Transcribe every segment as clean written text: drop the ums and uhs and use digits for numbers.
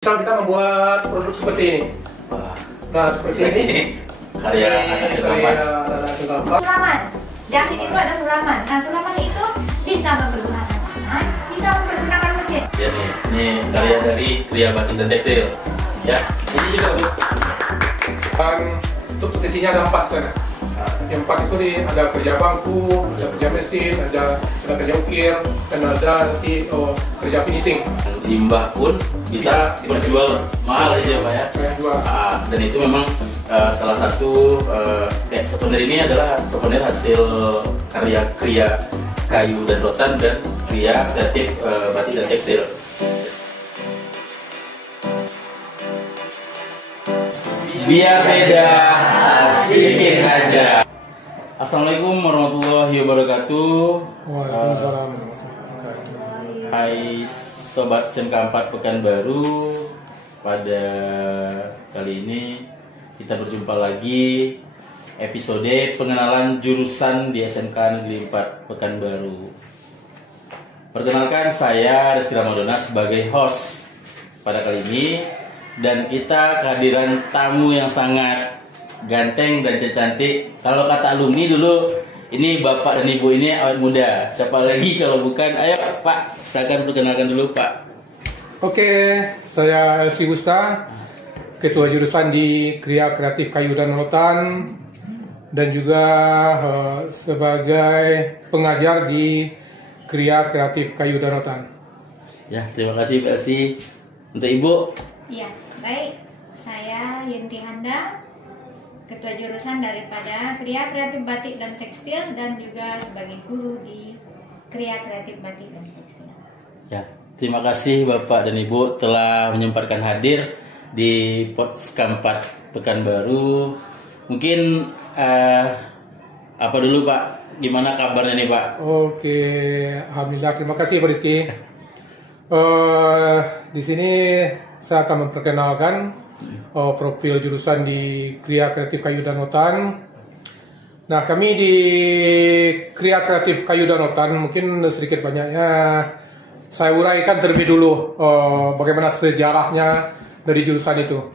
Misal kita membuat produk seperti ini. Nah, seperti ini karya anak Sulaman. Sulaman. Jahit itu ada sulaman. Nah, sulaman itu bisa mempergunakan tangan, bisa mempergunakan mesin. Ya nih, ini karya dari Kria Batik dan Tekstil. Ya, ini juga Bu. Dan untuk petisinya ada 4 sana. Nah, yang 4 itu ada kerja bangku, ada kerja mesin, ada kerja ukir, dan ada nanti kerja finishing. Limbah pun bisa dijual mahal aja Pak ya. Dan itu memang salah satu souvenir ini adalah souvenir hasil karya Kria Kayu dan Rotan dan Kria Kreatif Batik dan Tekstil. Biar beda, sedikit aja. Assalamualaikum warahmatullahi wabarakatuh. Waalaikumsalam. Hai Sobat SMK 4 Pekanbaru. Pada kali ini kita berjumpa lagi episode pengenalan jurusan di SMK Negeri 4 Pekanbaru. Perkenalkan, saya Rizky Ramadona sebagai host pada kali ini. Dan kita kehadiran tamu yang sangat ganteng dan cantik. Kalau kata alumni dulu, ini bapak dan ibu ini awet muda. Siapa lagi kalau bukan? Ayo Pak, silakan perkenalkan dulu Pak. Oke, saya Elsi Gusta, Ketua Jurusan di Kria Kreatif Kayu dan Rotan, dan juga sebagai pengajar di Kria Kreatif Kayu dan Rotan. Ya, terima kasih Pak Elsi. Untuk Ibu? Iya, baik. Saya Yenti Handa, Ketua Jurusan daripada Kria Kreatif Batik dan Tekstil, dan juga sebagai guru di Kria Kreatif Batik dan Tekstil. Ya, terima kasih Bapak dan Ibu telah menyempatkan hadir di Podcast 4 Pekanbaru. Mungkin apa dulu Pak? Gimana kabarnya nih Pak? Oke, alhamdulillah, terima kasih Pak Rizky. Di sini saya akan memperkenalkan profil jurusan di Kria Kreatif Kayu dan Rotan. Nah, kami di Kria Kreatif Kayu dan Rotan mungkin sedikit banyaknya saya uraikan terlebih dulu bagaimana sejarahnya dari jurusan itu.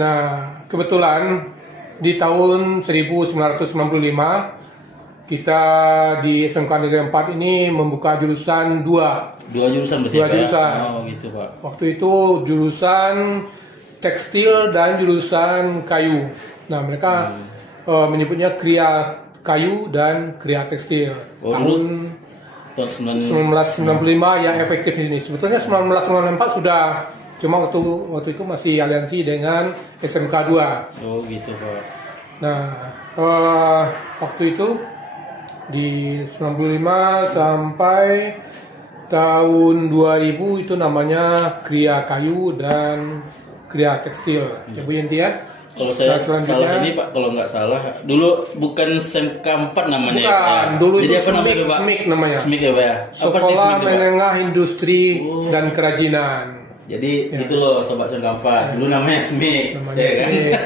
Nah, kebetulan di tahun 1995 kita di SMK Negeri 4 ini membuka jurusan dua jurusan berarti dua jurusan. Oh gitu Pak. Waktu itu jurusan tekstil dan jurusan kayu. Nah, mereka menyebutnya Kria Kayu dan Kria Tekstil. Tahun 1995 yang efektif ini. Sebetulnya 1994 sudah, cuma waktu itu masih aliansi dengan SMK 2. Oh gitu Pak. Nah, waktu itu di 95 sampai tahun 2000 itu namanya Kria Kayu dan Kria Tekstil. Ibu Yenti ya. Kalau saya salah ini Pak, kalau nggak salah dulu bukan SMK 4 namanya. Bukan, ya, dulu jadi itu apa namanya Pak? SMIK namanya. SMIK ya Pak ya. Sekolah Menengah Industri dan Kerajinan. Jadi gitu loh Sobat SMK 4. Dulu namanya SMIK, Namanya ya kan? SMIK.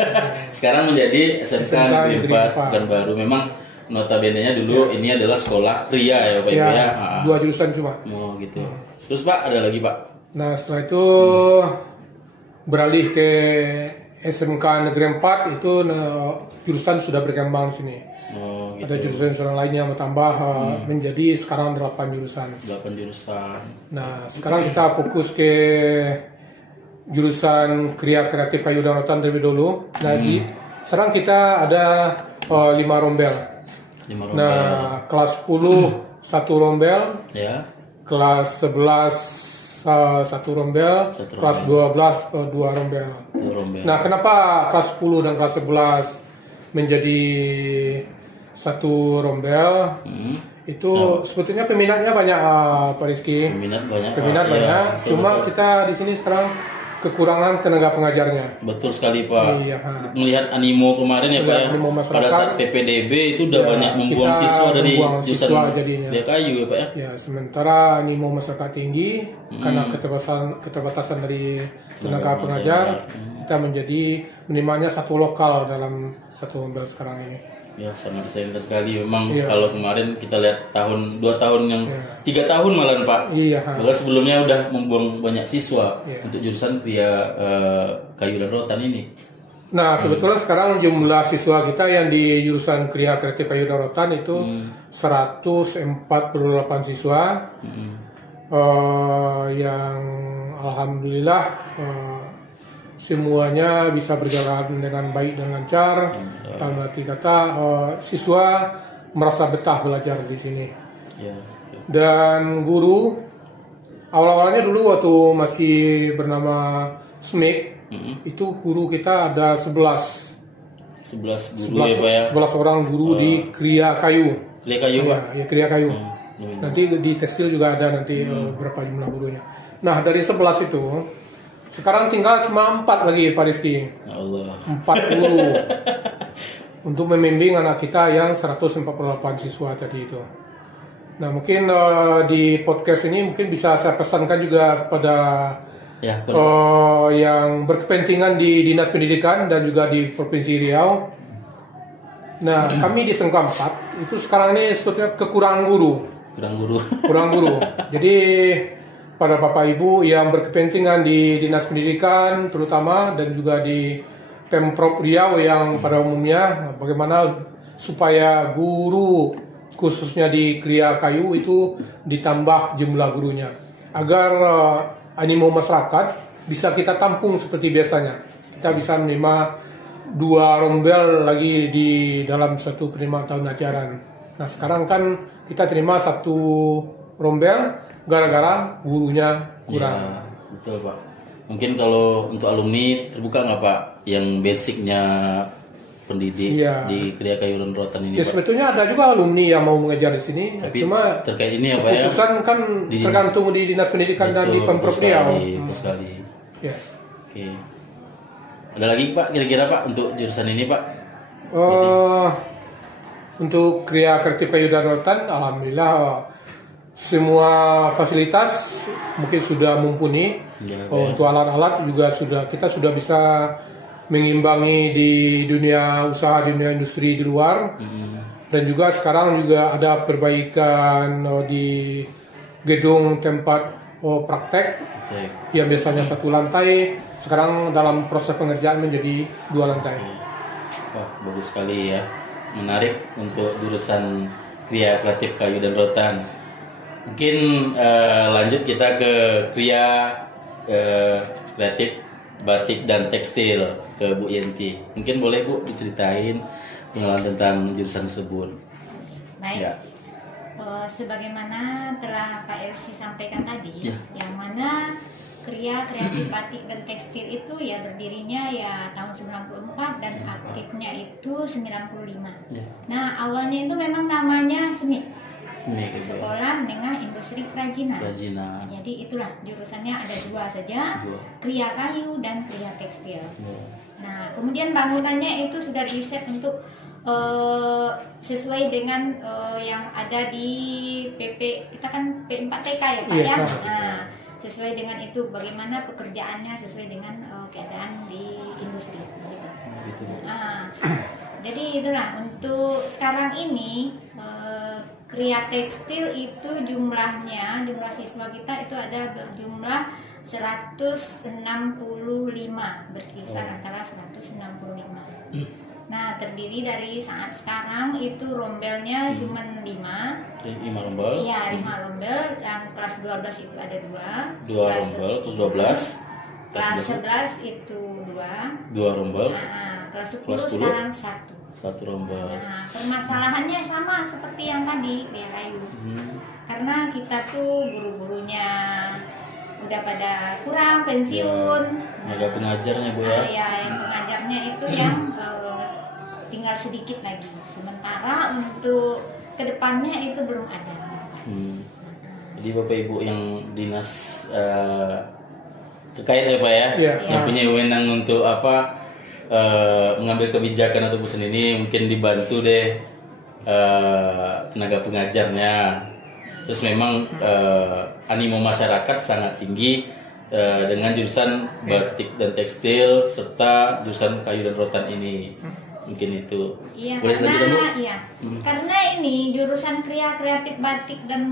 Sekarang menjadi SMK Negeri 4 Pekanbaru. Memang notabene-nya dulu ini adalah sekolah Kria ya Pak Ya, ya. dua jurusan cuma. Oh gitu. Terus Pak ada lagi Pak? Nah, setelah itu beralih ke SMK Negeri 4 itu jurusan sudah berkembang sini. Oh gitu. Ada jurusan lainnya bertambah menjadi sekarang 8 jurusan. 8 jurusan. Nah, sekarang kita fokus ke jurusan Kria Kreatif Kayu dan Rotan terlebih dulu. Nah, sekarang kita ada 5 rombel. 5 rombel. Nah, kelas 10 1 rombel, Ya. kelas 11 1 rombel, kelas 12 2 rombel. 2 rombel. Nah, kenapa kelas 10 dan kelas 11 menjadi 1 rombel? Itu sebetulnya peminatnya banyak Pak Rizky. Peminat banyak. Peminat Iya, banyak. betul, Cuma betul. kita di sini sekarang kekurangan tenaga pengajarnya. Betul sekali Pak. Iya. Melihat animo kemarin ya Pak ya. Animo masyarakat. Pada saat PPDB itu udah Ya, banyak membuang kita siswa dari membuang jurusan siswa jadinya. Kria Kayu ya Pak ya. Ya, sementara animo masyarakat tinggi karena keterbatasan dari tenaga pengajar, kita menjadi minimalnya 1 lokal dalam 1 rombel sekarang ini. Ya sangat disayangkan sekali memang kalau kemarin kita lihat 2 tahun yang 3 tahun malahan Pak. Iya. Bahkan sebelumnya udah membuang banyak siswa untuk jurusan Kria Kayu dan Rotan ini. Nah kebetulan sekarang jumlah siswa kita yang di jurusan Kria Kreatif Kayu dan Rotan itu 148 siswa yang alhamdulillah semuanya bisa berjalan dengan baik dan lancar. Dalam arti kata siswa merasa betah belajar di sini. Dan guru awal-awalnya dulu waktu masih bernama SMIK itu guru kita ada 11 guru 11 orang guru di Kria Kayu. Kria Kayu Pak? Ya Kria Kayu. Nanti di tekstil juga ada nanti berapa jumlah gurunya. Nah dari 11 itu sekarang tinggal cuma 4 lagi Pak Rizky. Allah. 4 guru untuk membimbing anak kita yang 148 siswa tadi itu. Nah mungkin di podcast ini mungkin bisa saya pesankan juga kepada yang berkepentingan di Dinas Pendidikan dan juga di Provinsi Riau. Nah kami di SMK 4 itu sekarang ini sebetulnya kekurangan guru. Kurang guru. Jadi pada Bapak Ibu yang berkepentingan di Dinas Pendidikan terutama dan juga di Pemprov Riau yang pada umumnya bagaimana supaya guru khususnya di Kria Kayu itu ditambah jumlah gurunya agar animo masyarakat bisa kita tampung seperti biasanya. Kita bisa menerima 2 rombel lagi di dalam satu penerimaan tahun ajaran. Nah sekarang kan kita terima 1 rombel gara-gara gurunya kurang. Ya, betul Pak. Mungkin kalau untuk alumni terbuka nggak Pak yang basicnya pendidik di Kria Kayu dan Rotan ini? Ya Pak? Sebetulnya ada juga alumni yang mau mengajar di sini. Tapi cuma terkait ini apa ya? Keputusan kan tergantung di Dinas Pendidikan dan di Pemprov Riau. Itu sekali. Ya. Oke. Ada lagi Pak kira-kira Pak untuk jurusan ini Pak? Untuk Kria Kreatif Kayu dan Rotan, alhamdulillah semua fasilitas mungkin sudah mumpuni. Untuk alat-alat juga kita sudah bisa mengimbangi di dunia usaha, dunia industri di luar. Dan juga sekarang juga ada perbaikan di gedung tempat praktek yang biasanya 1 lantai, sekarang dalam proses pengerjaan menjadi 2 lantai. Wah, bagus sekali ya, menarik untuk jurusan Kria Kreatif Kayu dan Rotan. Mungkin lanjut kita ke Kria Kreatif Batik dan Tekstil ke Bu Yenti. Mungkin boleh Bu diceritain pengalaman tentang jurusan tersebut. Baik. Sebagaimana telah Pak Elsi sampaikan tadi, yang mana Kria Kreatif Batik dan Tekstil itu ya berdirinya ya tahun 94 dan aktifnya itu 95. Nah awalnya itu memang namanya SMIK. Sekolah Menengah Industri Kerajinan. Jadi itulah jurusannya ada 2 saja, Kria Kayu dan Kria Tekstil. Nah kemudian bangunannya itu sudah riset untuk sesuai dengan yang ada di PP, kita kan P4TK ya Pak ya. Nah sesuai dengan itu bagaimana pekerjaannya sesuai dengan keadaan di industri. Gitu. Nah, jadi itulah untuk sekarang ini. Kria Tekstil itu jumlah siswa kita itu ada berjumlah 165, berkisar antara 165. Nah terdiri dari saat sekarang itu rombelnya cuma 5 rombel. Iya 5 rombel, dan kelas 12 itu ada 2 rombel, kelas 12 kelas 11 itu 2 rombel. Nah, kelas 10 sekarang 1 rombel. Nah, permasalahannya sama seperti yang tadi Kria Kayu. Karena kita tuh guru-gurunya udah pada kurang, pensiun. Tenaga pengajarnya Bu ya. Iya, yang pengajarnya itu yang tinggal sedikit lagi. Sementara untuk kedepannya itu belum ada. Jadi Bapak Ibu yang dinas terkait ya Pak ya, yang punya wewenang untuk mengambil kebijakan atau pesan ini mungkin dibantu deh tenaga pengajarnya. Terus memang animo masyarakat sangat tinggi dengan jurusan batik dan tekstil serta jurusan kayu dan rotan ini. mungkin itu. Iya, Boleh lanjutkan, Bu? karena ini jurusan Kria Kreatif Batik dan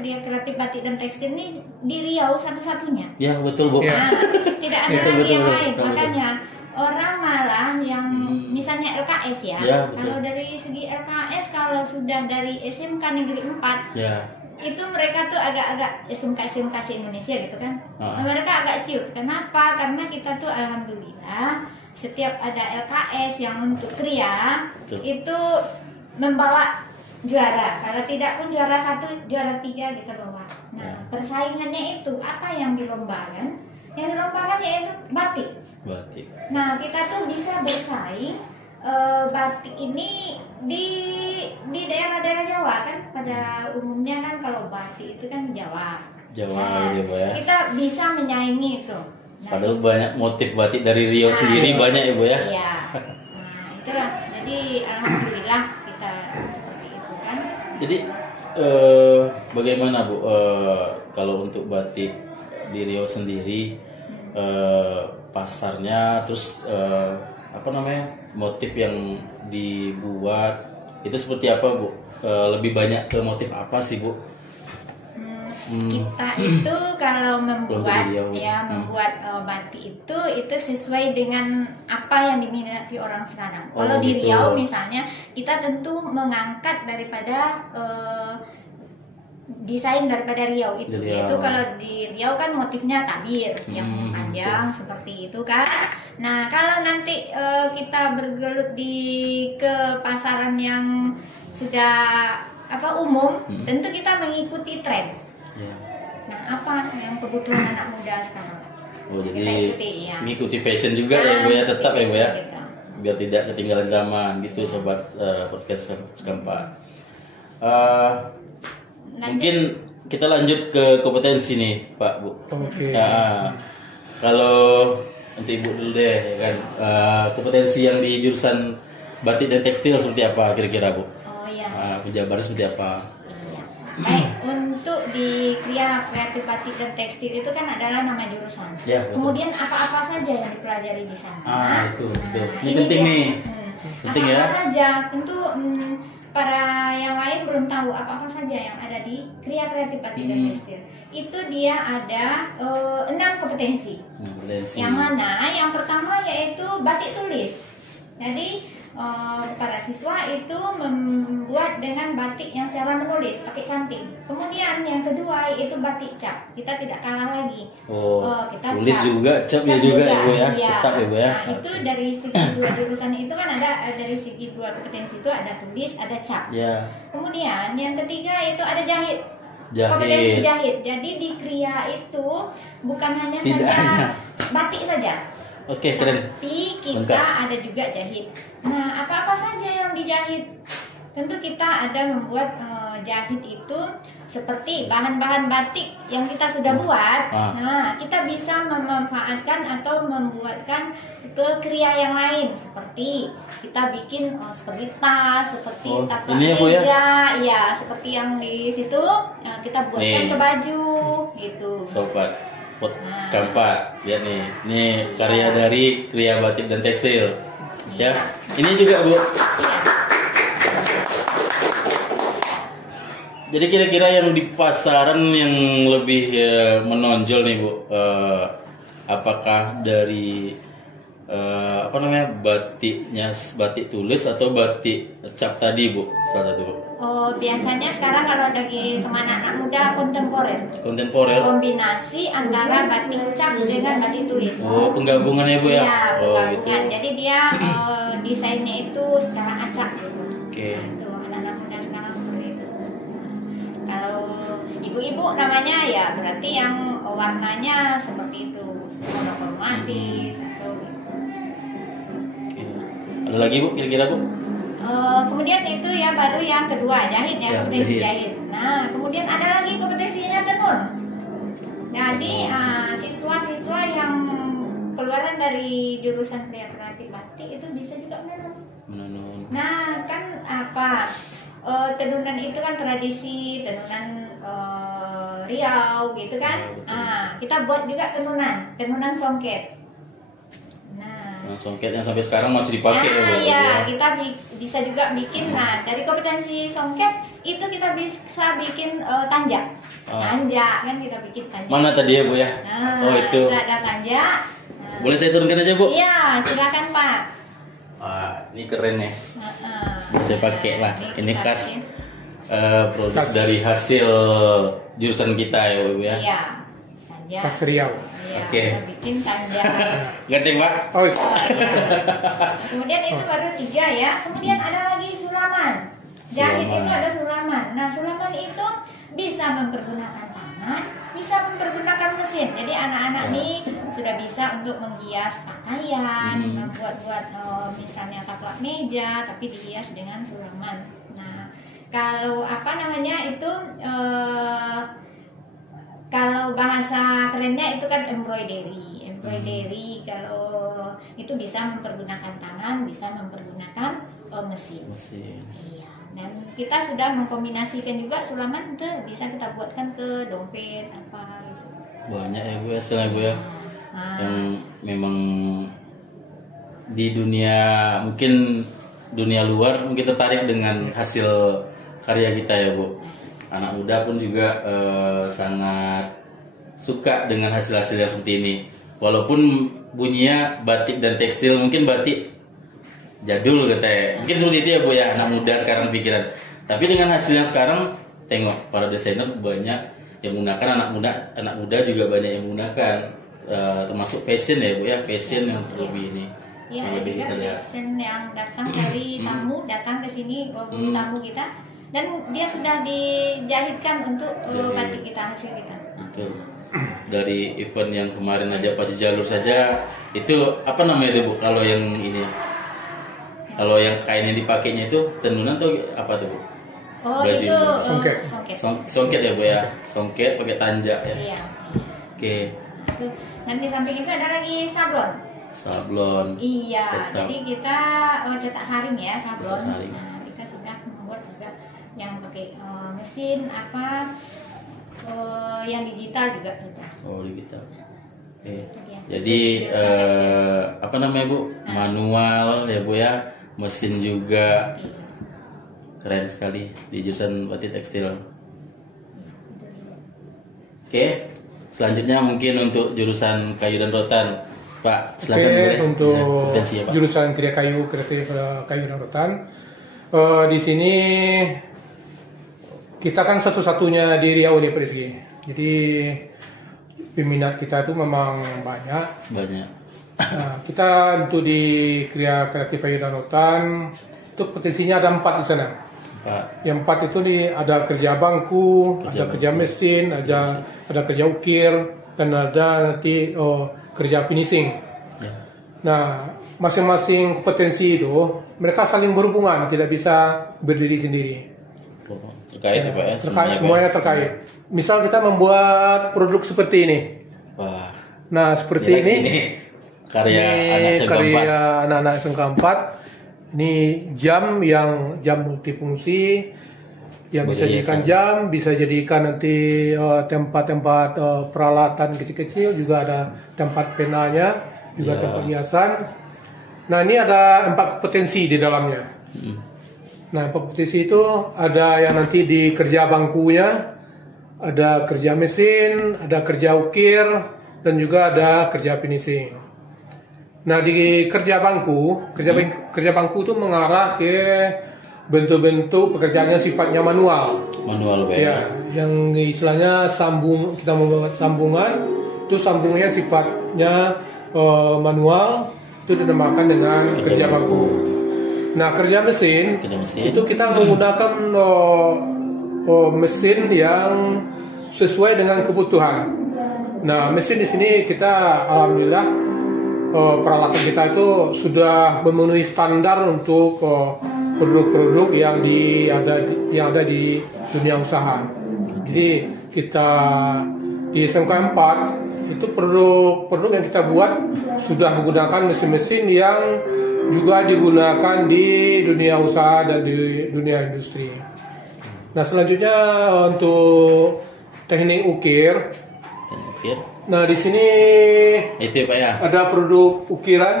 Kria Kreatif Batik dan Tekstil ini di Riau satu-satunya. Ya, betul, Bu. Ya. Nah, tidak ada Betul, lagi betul, yang betul, lain. betul, betul. Makanya orang malah yang misalnya LKS ya. Ya, betul. Kalau dari segi LKS kalau sudah dari SMK Negeri 4 Ya. itu mereka tuh agak-agak SMK se-Indonesia gitu kan. Mereka agak ciut. Kenapa? Karena kita tuh alhamdulillah setiap ada LKS yang untuk Kria Betul. itu membawa juara. Kalau tidak pun juara 1, juara 3 kita bawa. Nah, persaingannya itu apa yang dilombakan? Yang dilombakan yaitu batik. Batik. Nah, kita tuh bisa bersaing batik ini di daerah-daerah Jawa kan. Pada umumnya kan kalau batik itu kan Jawa. Jawa, ya, Bu, ya. Kita bisa menyaingi itu. Nah, Padahal banyak motif batik dari Riau sendiri banyak ya, Bu, ya. iya. Nah, itulah. Jadi alhamdulillah kita seperti itu kan. Jadi bagaimana, Bu, kalau untuk batik di Riau sendiri pasarnya, terus apa namanya, motif yang dibuat itu seperti apa, Bu? Lebih banyak ke motif apa sih, Bu? Kita itu kalau membuat Riau. membuat batik itu sesuai dengan apa yang diminati orang sekarang. Oh, Kalau di gitu. Riau misalnya kita tentu mengangkat daripada desain daripada Riau itu. Di Riau. Itu kalau di Riau kan motifnya tabir yang panjang seperti itu kan. Nah, kalau nanti kita bergelut ke pasaran yang sudah umum, tentu kita mengikuti tren. Ya. Nah, apa yang kebutuhan anak muda sekarang? Oh, Kita jadi ikuti, ya. mengikuti fashion juga ya, Bu, ya, tetap ya, Bu, ya. Gitu. Biar tidak ketinggalan zaman gitu, sobat podcast sekampat. Mungkin kita lanjut ke kompetensi nih, Pak, Bu. Oke. Ya, kalau nanti Ibu dulu deh, ya kan. Kompetensi yang di jurusan batik dan tekstil seperti apa kira-kira, Bu? Oh iya. Penjabaran seperti apa? Iya. Baik, untuk di Kria Kreatif Batik dan Tekstil itu kan adalah nama jurusan. Ya, betul. Kemudian apa-apa saja yang dipelajari di sana. Itu betul. Nah, Ini penting dia. nih. Penting ya. Apa-apa saja, tentu para yang lain belum tahu apa-apa saja yang ada di Kria Kreatif Batik dan Tekstil. Itu dia ada 6 kompetensi. Kompetensi. Yang mana yang pertama yaitu batik tulis. Jadi para siswa itu membuat dengan batik yang cara menulis pakai canting. Kemudian yang kedua itu batik cap. Kita tidak kalah lagi. Kita Tulis cap. juga, cap ya juga ya, Bu, ya. Iya. Tetap ya, Bu, ya. Nah, itu dari segi dua jurusan itu kan ada dari segi dua kompetensi itu ada tulis, ada cap. Ya. Kemudian yang ketiga itu ada jahit. Jahit. Kompetensi jahit. Jadi di Kria itu bukan hanya Tidak saja hanya. batik saja. Oke, keren. Tapi kita Lengkap. ada juga jahit. Nah, apa-apa saja yang dijahit? Tentu kita ada membuat jahit itu seperti bahan-bahan batik yang kita sudah buat. Nah, kita bisa memanfaatkan atau membuatkan ke Kria yang lain, seperti kita bikin seperti tas, seperti taplak ini ya, Bu, ya? meja, ya seperti yang di situ kita buatkan Nih. ke baju gitu. Sobat sekampat, lihat nih. Nih karya dari Kria Batik dan Tekstil. Ya. Ini juga, Bu. Iya. Jadi kira-kira yang di pasaran yang lebih menonjol nih, Bu, apakah dari batik tulis atau batik cap tadi, Bu? Salah satu, Bu. Biasanya sekarang kalau dari sama anak muda kontemporer. Kontemporer. Kombinasi antara batik cap dengan batik tulis. Oh, penggabungannya, Bu, ya? Iya, Oh, penggabungan. gitu. Jadi dia desainnya itu secara acak gitu. Oke. Nah, itu anak muda sekarang seperti itu. Kalau ibu-ibu namanya ya berarti yang warnanya seperti itu, monokromatis atau gitu. Oke. Ada lagi, Bu, kira-kira, Bu? Kemudian itu ya baru yang kedua jahit ya, Ya, kompetensi jahit. jahit. Nah, kemudian ada lagi kompetensinya tenun. Jadi siswa-siswa yang keluaran dari jurusan Kria Kreatif Batik itu bisa juga menenun. Menenun. Nah, kan tenunan itu kan tradisi tenunan Riau gitu kan. Oh, betul. Kita buat juga tenunan songket. Nah, Songket yang sampai sekarang masih dipakai ya, Bu? Iya, kita bisa juga bikin. Nah, dari kompetensi songket itu kita bisa bikin tanjak. Tanjak kan kita bikin tanjak. Mana tadi ya, Bu ya? Nah, Oh, itu. ada tanjak. Nah, Boleh saya turunkan aja, Bu? iya, silakan Pak. Wah, ini keren ya. Saya pakai lah. Nah, Ini kita khas bikin. produk Khas. dari hasil jurusan kita ya, Bu ya. Iya, tanjak. Pas Riau. Iya, Oke. kita bikin tanjak. Ganti, Pak. Oh, Kemudian itu baru 3 ya. Kemudian ada lagi sulaman. Jahit Sulaman. itu ada sulaman. Nah, sulaman itu bisa mempergunakan tangan, bisa mempergunakan mesin. Jadi anak-anak nih sudah bisa untuk menghias pakaian, membuat-buat misalnya taplak meja, tapi dihias dengan sulaman. Nah, kalau apa namanya itu kalau bahasa kerennya itu kan embroidery. Embroidery kalau itu bisa mempergunakan tangan, bisa mempergunakan mesin. Iya. Dan kita sudah mengkombinasikan juga sulaman itu bisa kita buatkan ke dompet apa gitu. Banyak ya, Bu ya, hasilnya, Bu ya. Nah, Yang memang di dunia, mungkin dunia luar mungkin tertarik dengan hasil karya kita ya, Bu. Anak muda pun juga sangat suka dengan hasil-hasil yang seperti ini. Walaupun bunyinya batik dan tekstil, mungkin batik jadul katanya. Mungkin seperti itu ya, Bu ya, anak muda sekarang pikiran. Tapi dengan hasil yang sekarang, tengok para desainer banyak yang menggunakan, anak muda juga banyak yang menggunakan, termasuk fashion ya, Bu ya, fashion yang terlebih ini. ya Yang ada lebih juga kita lihat. dosen yang datang dari tamu datang ke sini guru tamu kita dan dia sudah dijahitkan untuk Jahit. batik kita hasil kita. Betul. Dari event yang kemarin aja Pacu Jalur saja itu apa namanya itu, Bu? Kalau yang ini, kalau yang kain yang dipakainya itu tenunan tuh apa tuh, Bu? Oh Baju itu ini. Songket. songket. Songket ya, Bu ya. Songket pakai tanjak ya. Iya. Oke. Itu. Dan di samping itu ada lagi sablon. Sablon. Iya, Tetap. jadi kita cetak saring ya sablon. Cetak saring. Nah, kita sudah membuat juga yang pakai mesin apa yang digital juga sudah. Oh, digital. Oke. Iya. Jadi apa namanya, Bu? Manual ya, Bu ya. Mesin juga. Iya. Keren sekali di jurusan batik tekstil. Oke. Selanjutnya mungkin untuk jurusan kayu dan rotan. Pak, silakan Oke, boleh. untuk Potensi ya, Pak. jurusan Kriya Kayu Kreatif Kayu dan Rotan. Di sini kita kan satu-satunya di Riau nih, Pak Rizky. Jadi peminat kita itu memang banyak. Banyak. Nah, kita untuk di Kriya Kreatif Kayu dan Rotan itu potensinya ada 4 di sana. Pak, Yang 4 itu ada kerja bangku, ada kerja mesin, ada kerja ukir, dan ada nanti kerja finishing. ya. Nah, masing-masing kompetensi itu mereka saling berhubungan, tidak bisa berdiri sendiri. Terkait ya, Pak ya. Semuanya terkait. Misal kita membuat produk seperti ini. Wah. Nah, seperti ini. Karya anak SMK 4. karya anak-anak SMK 4. Ini jam multifungsi yang bisa Sebagai jadikan hiasan. jam, bisa jadikan nanti tempat-tempat peralatan kecil-kecil, juga ada tempat penanya, juga Ya. tempat hiasan. Nah, ini ada 4 kompetensi di dalamnya. Nah, 4 kompetensi itu ada yang nanti di kerja bangkunya, ada kerja mesin, ada kerja ukir, dan juga ada kerja finishing. Nah, di kerja bangku itu mengarah ke bentuk-bentuk pekerjaannya sifatnya manual. Manual Pak. Ya, yang istilahnya kita membuat sambungan, itu sambungannya sifatnya manual, itu dinamakan dengan kerja bangku. Nah, kerja mesin, Kerja mesin. itu kita menggunakan mesin yang sesuai dengan kebutuhan. Nah, mesin di sini kita alhamdulillah peralatan kita itu sudah memenuhi standar untuk produk-produk yang ada di dunia usaha. Jadi kita di SMK 4 itu produk yang kita buat sudah menggunakan mesin-mesin yang juga digunakan di dunia usaha dan di dunia industri. Nah, selanjutnya untuk teknik ukir. Ukir. Nah, di sini Itu ya, Pak ya. ada produk ukiran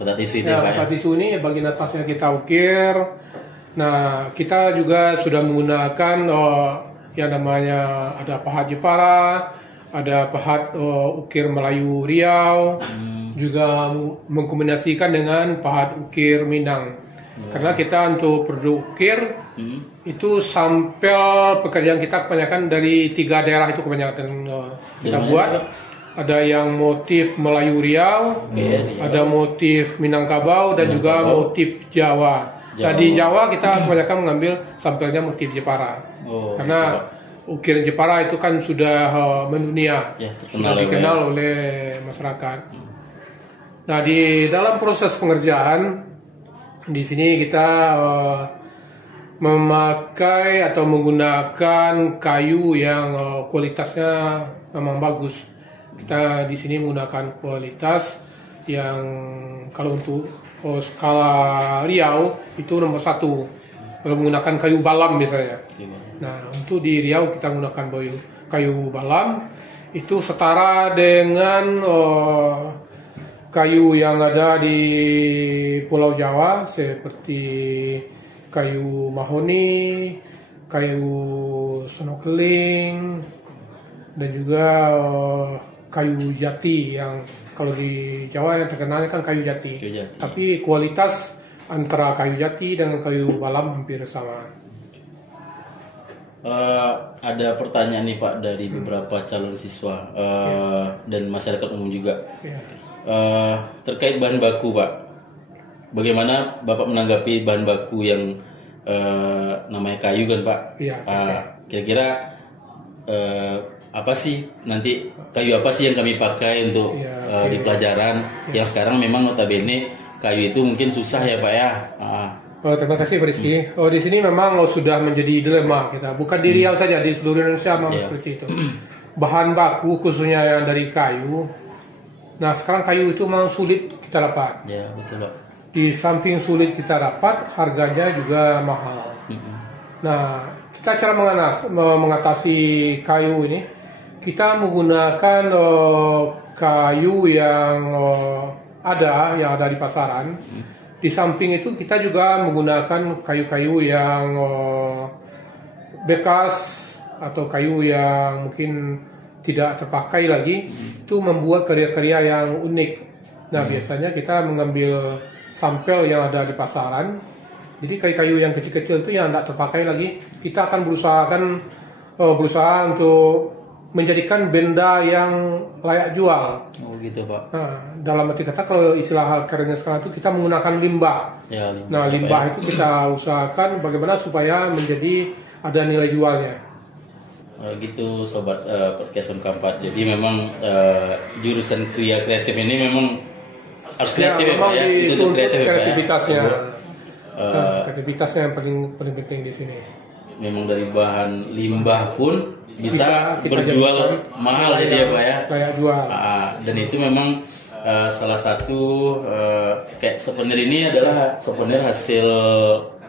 Kotak tisu itu Ya, ya, Pak ya. kotak tisu ini bagian atasnya kita ukir. Nah, kita juga sudah menggunakan yang namanya ada pahat Jepara, ada pahat ukir Melayu Riau, juga mengkombinasikan dengan pahat ukir Minang. Karena kita untuk produk ukir itu sampel pekerjaan kita kebanyakan dari 3 daerah itu kebanyakan kita buat. Ada yang motif Melayu Riau, ada motif Minangkabau dan juga motif Jawa. Nah, di Jawa kita kebanyakan mengambil sampelnya motif Jepara. Karena ukiran Jepara itu kan sudah mendunia, sudah dikenal oleh masyarakat. Nah, di dalam proses pengerjaan di sini kita memakai atau menggunakan kayu yang kualitasnya memang bagus. Kita di sini menggunakan kualitas yang kalau untuk skala Riau itu nomor 1, menggunakan kayu balam misalnya. Nah, untuk di Riau kita menggunakan kayu balam itu setara dengan kayu yang ada di Pulau Jawa seperti kayu mahoni, kayu sonokeling, dan juga kayu jati yang kalau di Jawa yang terkenalnya kan kayu jati. Tapi kualitas antara kayu jati dan kayu balam hampir sama. Ada pertanyaan nih Pak dari beberapa calon siswa dan masyarakat umum juga terkait bahan baku Pak. Bagaimana Bapak menanggapi bahan baku yang namanya kayu kan Pak? Kira-kira apa sih nanti kayu apa sih yang kami pakai untuk di pelajaran yang sekarang memang notabene kayu itu mungkin susah ya Pak ya. Terima kasih Pak Rizky. Di sini memang sudah menjadi dilema kita. Bukan di Riau saja, di seluruh Indonesia memang seperti itu. Bahan baku khususnya yang dari kayu. Nah, sekarang kayu itu memang sulit kita dapat. Ya, betul Pak. Di samping sulit kita dapat, harganya juga mahal. Nah, kita cara mengatasi kayu ini, kita menggunakan kayu yang ada di pasaran. Di samping itu kita juga menggunakan kayu-kayu yang bekas atau kayu yang mungkin tidak terpakai lagi, itu membuat karya-karya yang unik. Nah, biasanya kita mengambil sampel yang ada di pasaran. Jadi kayu-kayu yang kecil-kecil itu yang tidak terpakai lagi, kita akan berusaha untuk menjadikan benda yang layak jual. Oh gitu Pak. Nah, dalam arti kata kalau istilah kerennya sekarang itu kita menggunakan limbah. Ya, Nah, limbah itu kita usahakan bagaimana supaya menjadi ada nilai jualnya. Gitu sobat podcast MK4. Jadi memang jurusan kriya kreatif ini memang harus kreatif ya Pak ya. Itu kreativitasnya. Kreativitasnya yang paling penting di sini. Memang dari bahan limbah pun bisa berjual mahal ya Pak ya. Layak jual. Dan itu memang salah satu kayak souvenir ini adalah souvenir hasil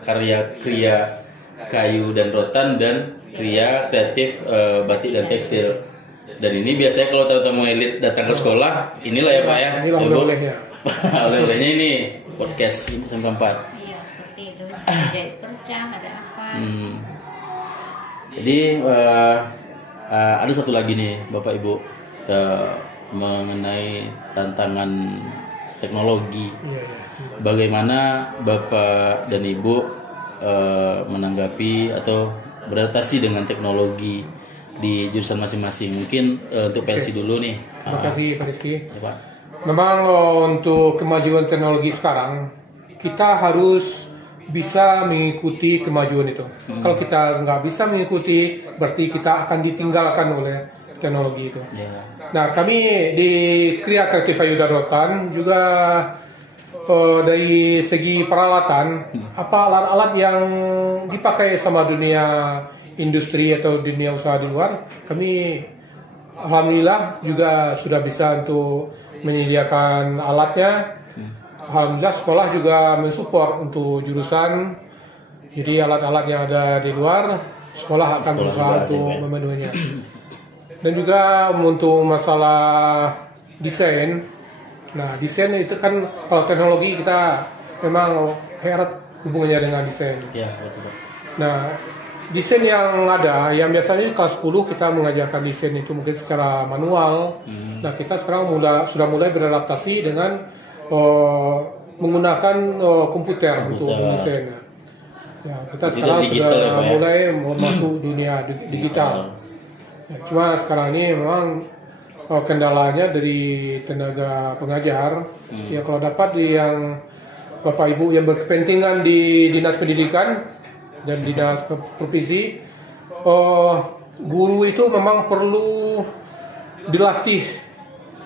karya kriya kayu dan rotan dan kriya kreatif batik dan tekstil. Dan ini biasanya kalau tamu-tamu elit datang ke sekolah, inilah ya Pak ya. Inilah oleh-olehnya. Oleh-olehnya ini podcast SMK 4. Iya, seperti itu. Ada percang, ada apa. Jadi ada satu lagi nih Bapak Ibu mengenai tantangan teknologi. Bagaimana Bapak dan Ibu menanggapi atau beradaptasi dengan teknologi di jurusan masing-masing? Mungkin untuk PLC dulu nih. Terima kasih Pak Rizky. Ya, Pak. Memang untuk kemajuan teknologi sekarang kita harus bisa mengikuti kemajuan itu. Kalau kita nggak bisa mengikuti, berarti kita akan ditinggalkan oleh teknologi itu. Nah, kami di Kriya Kreatif Kayu dan Rotan juga dari segi peralatan, apa alat-alat yang dipakai sama dunia industri atau dunia usaha di luar, kami alhamdulillah juga sudah bisa untuk menyediakan alatnya. Alhamdulillah sekolah juga mensupport untuk jurusan. Jadi alat-alat yang ada di luar, sekolah akan berusaha untuk memenuhinya. Dan juga untuk masalah desain, Nah, desain itu kan kalau teknologi kita memang erat hubungannya dengan desain. Ya, betul. Nah, desain yang ada, yang biasanya di kelas 10 kita mengajarkan desain itu mungkin secara manual. Nah, kita sekarang sudah mulai beradaptasi dengan menggunakan komputer untuk mendesain. Ya, kita sekarang sudah mulai masuk dunia digital. Ya, cuma sekarang ini memang kendalanya dari tenaga pengajar. Ya, kalau dapat yang Bapak Ibu yang berkepentingan di Dinas Pendidikan dan Dinas Provinsi, guru itu memang perlu dilatih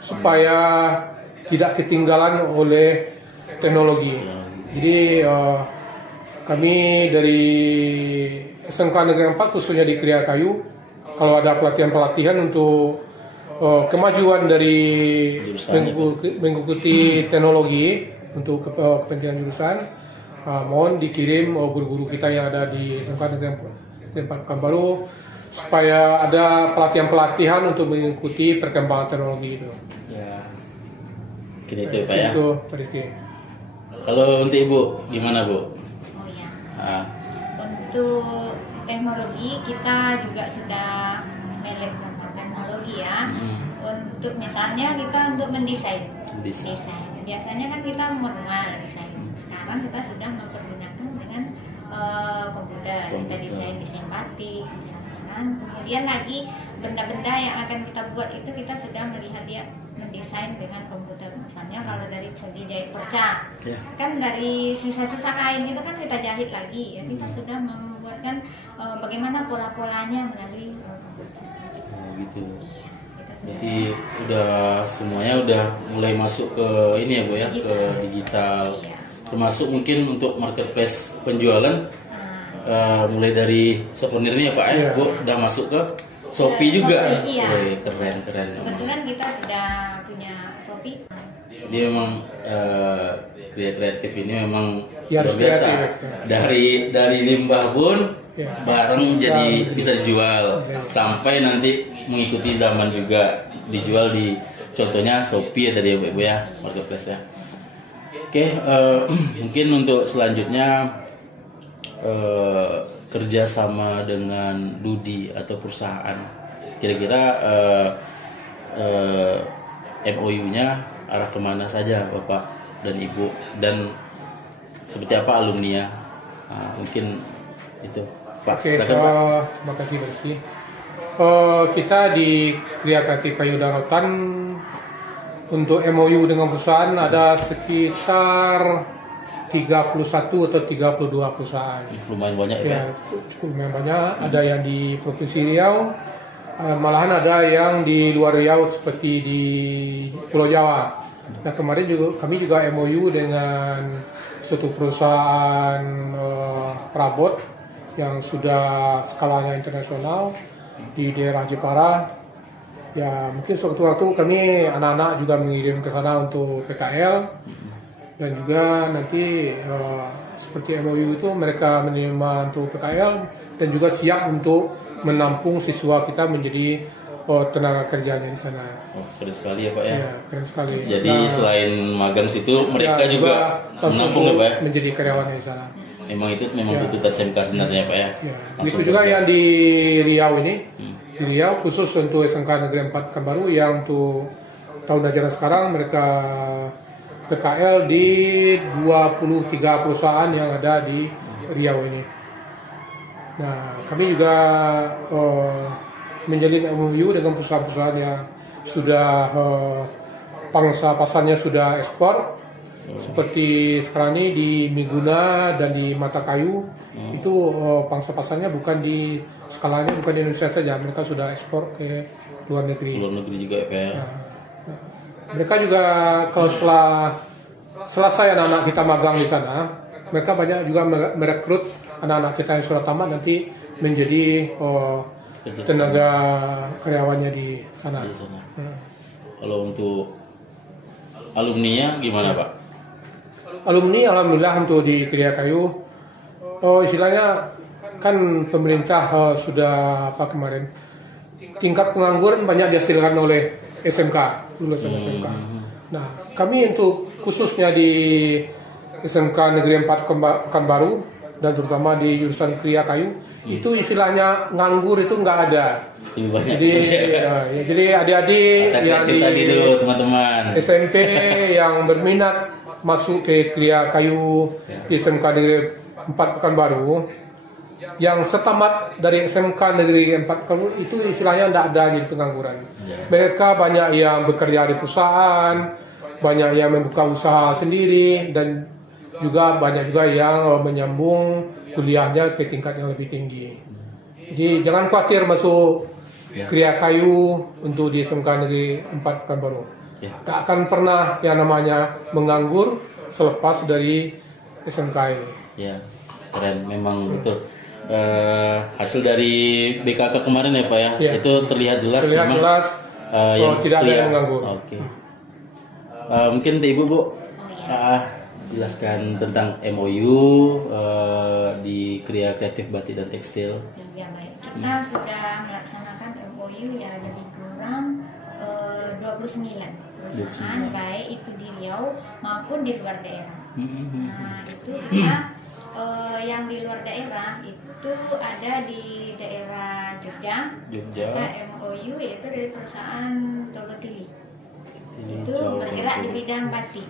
supaya tidak ketinggalan oleh teknologi. Jadi kami dari SMK Negeri 4 khususnya di Kria Kayu, kalau ada pelatihan-pelatihan untuk kemajuan dari mengikuti teknologi untuk kepentingan jurusan, mohon dikirim guru-guru kita yang ada di SMK Negeri 4 Pekanbaru supaya ada pelatihan-pelatihan untuk mengikuti perkembangan teknologi itu. Ya. Gitu itu Pak ya. Itu Pak Diki. Kalau untuk Ibu gimana Bu? Oh ya. Untuk teknologi kita juga sudah melek tentang teknologi ya. Untuk misalnya kita untuk mendesain. Biasanya kan kita manual desain. Sekarang kita sudah mempergunakan dengan komputer. Kita desain batik, desain tangan. Kemudian lagi benda-benda yang akan kita buat itu kita sudah melihat dia mendesain dengan komputer. Misalnya kalau dari segi jahit perca, kan dari sisa-sisa kain itu kan kita jahit lagi. Ya, kita sudah membuatkan bagaimana pola-polanya melalui komputer. Gitu. Berarti udah semuanya udah mulai masuk ke ini ya Bu ya, digital. Ke digital. Iya. Termasuk mungkin untuk marketplace penjualan mulai dari souvenirnya Pak ya, Bu udah masuk ke Shopee juga. Iya. Keren. Kebetulan kita sudah punya Shopee. Dia memang kreatif ini memang luar biasa. Dari limbah pun bareng jadi bisa dijual sampai nanti mengikuti zaman juga dijual di contohnya Shopee ya tadi ya Bu ya, marketplace ya. Oke, mungkin untuk selanjutnya kerjasama dengan Dudi atau perusahaan, kira-kira MOU-nya arah kemana saja Bapak dan Ibu, dan seperti apa alumni? Mungkin itu Pak. Oke, terima kasih Rizky. Kita di Kria Kreatif Kayu dan Rotan untuk MOU dengan perusahaan ada sekitar 31 atau 32 perusahaan. Lumayan banyak ya? Cukup lumayan banyak. Ada yang di Provinsi Riau, malahan ada yang di luar Riau seperti di Pulau Jawa. Nah, kemarin kami juga MOU dengan suatu perusahaan perabot yang sudah skalanya internasional di daerah Jepara. Ya, mungkin suatu waktu kami anak-anak juga mengirim ke sana untuk PKL, dan juga nanti seperti MOU itu mereka menerima untuk PKL dan juga siap untuk menampung siswa kita menjadi tenaga kerjanya di sana. Keren sekali ya Pak ya. Ya, keren sekali. Jadi selain magang situ mereka juga menampung ya Pak ya? Menjadi karyawan di sana. Memang tuntutan SMK sebenarnya Pak ya. Itu juga yang di Riau ini. Di Riau khusus untuk SMK Negeri 4 Pekanbaru yang untuk tahun ajaran sekarang mereka PKL di 23 perusahaan yang ada di Riau ini. Nah, kami juga menjalin MOU dengan perusahaan-perusahaan yang sudah pangsa pasarnya sudah ekspor. Seperti sekarang ini di Miguna dan di Matakayu, itu pangsa pasarnya bukan di skalanya bukan di Indonesia saja, mereka sudah ekspor ke luar negeri. Luar negeri juga ya Pak ya. Mereka juga kalau selesai anak-anak kita magang di sana, mereka banyak juga merekrut anak-anak kita yang sudah tamat nanti menjadi tenaga karyawannya di sana. Kalau untuk alumninya gimana Pak? Alumni alhamdulillah untuk di Kria Kayu, istilahnya kan pemerintah sudah kemarin tingkat pengangguran banyak dihasilkan oleh SMK, lulusan SMK. Nah, kami untuk khususnya di SMK Negeri 4 Pekanbaru dan terutama di jurusan Kriya Kayu itu istilahnya nganggur itu nggak ada. Jadi adik-adik yang di teman-teman SMP yang berminat masuk ke Kriya Kayu di SMK Negeri 4 Pekanbaru, yang setamat dari SMK Negeri 4 Pekanbaru itu istilahnya tidak ada jadi pengangguran. Mereka banyak yang bekerja di perusahaan, banyak yang membuka usaha sendiri, dan juga banyak juga yang menyambung kuliahnya ke tingkat yang lebih tinggi. Jadi jangan khawatir masuk Kriya Kayu untuk di SMK Negeri 4 Pekanbaru. Tak akan pernah yang namanya menganggur selepas dari SMK ini. Ya, keren memang betul. Hasil dari BKK kemarin ya Pak ya, itu terlihat jelas. Terlihat memang, jelas yang tidak ada yang menganggur. Oke. Mungkin Ibu Bu jelaskan tentang MOU di Kriya Kreatif Batik dan Tekstil. Ya baik, kita sudah melaksanakan MOU yang lebih kurang 29 perusahaan, baik itu di Riau maupun di luar daerah. Nah itu dia yang di luar daerah itu ada di daerah Jogja. Kita MOU yaitu dari perusahaan Tolotili. Itu bergerak di bidang batik.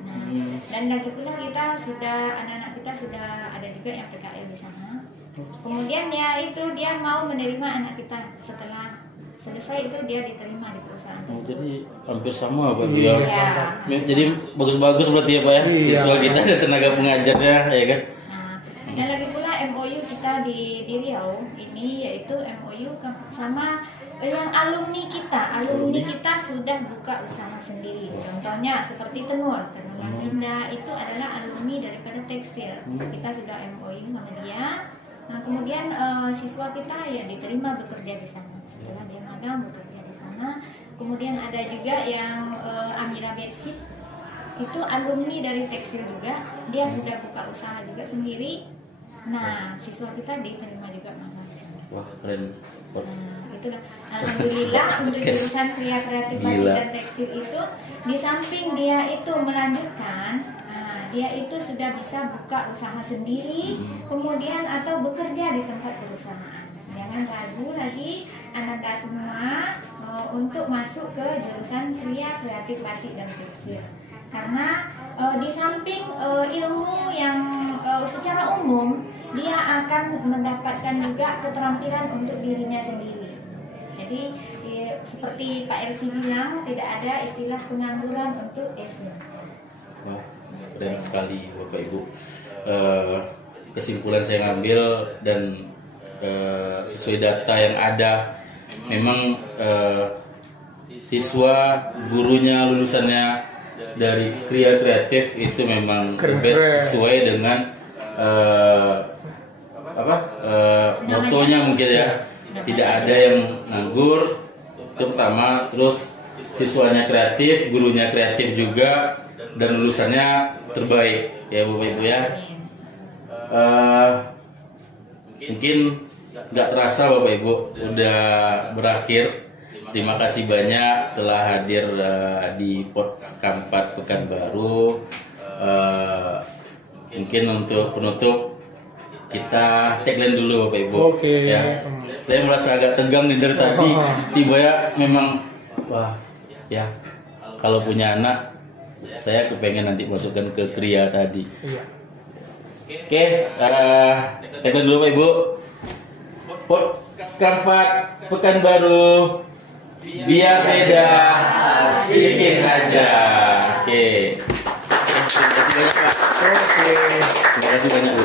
Nah, dan lagi pula kita sudah anak-anak kita sudah ada juga yang PKL di sana. Kemudian ya itu dia mau menerima anak kita setelah selesai itu dia diterima di perusahaan. Jadi hampir sama Pak ya. Jadi bagus-bagus berarti ya Pak ya. Siswa kita dan tenaga pengajarnya ya kan. Nah, dan lagi pula MOU kita di Riau ini yaitu MOU sama yang alumni kita sudah buka usaha sendiri. Contohnya seperti Tenur Linda itu adalah alumni daripada tekstil. Kita sudah MOU sama dia. Nah kemudian siswa kita ya diterima bekerja di sana. Setelah dia magang bekerja di sana. Kemudian ada juga yang Amira Betsit itu alumni dari tekstil juga. Dia sudah buka usaha juga sendiri. Nah siswa kita diterima juga magang di sana. Wah keren. Nah, itulah alhamdulillah untuk jurusan Kriya Kreatif Batik dan Tekstil itu di samping dia itu melanjutkan, dia itu sudah bisa buka usaha sendiri, kemudian atau bekerja di tempat perusahaan. Jangan ragu lagi anak-anak semua untuk masuk ke jurusan Kriya Kreatif Batik dan Tekstil. Karena di samping ilmu yang secara umum dia akan mendapatkan juga keterampilan untuk dirinya sendiri. Jadi seperti Pak Elsi bilang tidak ada istilah pengangguran untuk SMK. Wah, keren sekali Bapak Ibu. Kesimpulan saya ngambil dan sesuai data yang ada, memang siswa gurunya lulusannya dari Kriya Kreatif itu memang best sesuai dengan motonya mungkin ya. Tidak ada yang nganggur, terutama terus siswanya kreatif, gurunya kreatif juga, dan lulusannya terbaik ya Bapak Ibu ya. Mungkin nggak terasa Bapak Ibu udah berakhir. Terima kasih banyak telah hadir di Podcast 4 Pekanbaru. Mungkin untuk penutup kita tagline dulu Bapak Ibu. Ya. Saya merasa agak tegang nih dari tadi. Tiba ya memang wah ya kalau punya anak saya kepengen nanti masukkan ke Kriya tadi. Oke, tagline dulu Bapak Ibu. Podcast 4 Pekanbaru, biar beda, sedikit aja. Oke. Terima kasih banyak Pak. Terima kasih banyak Bu.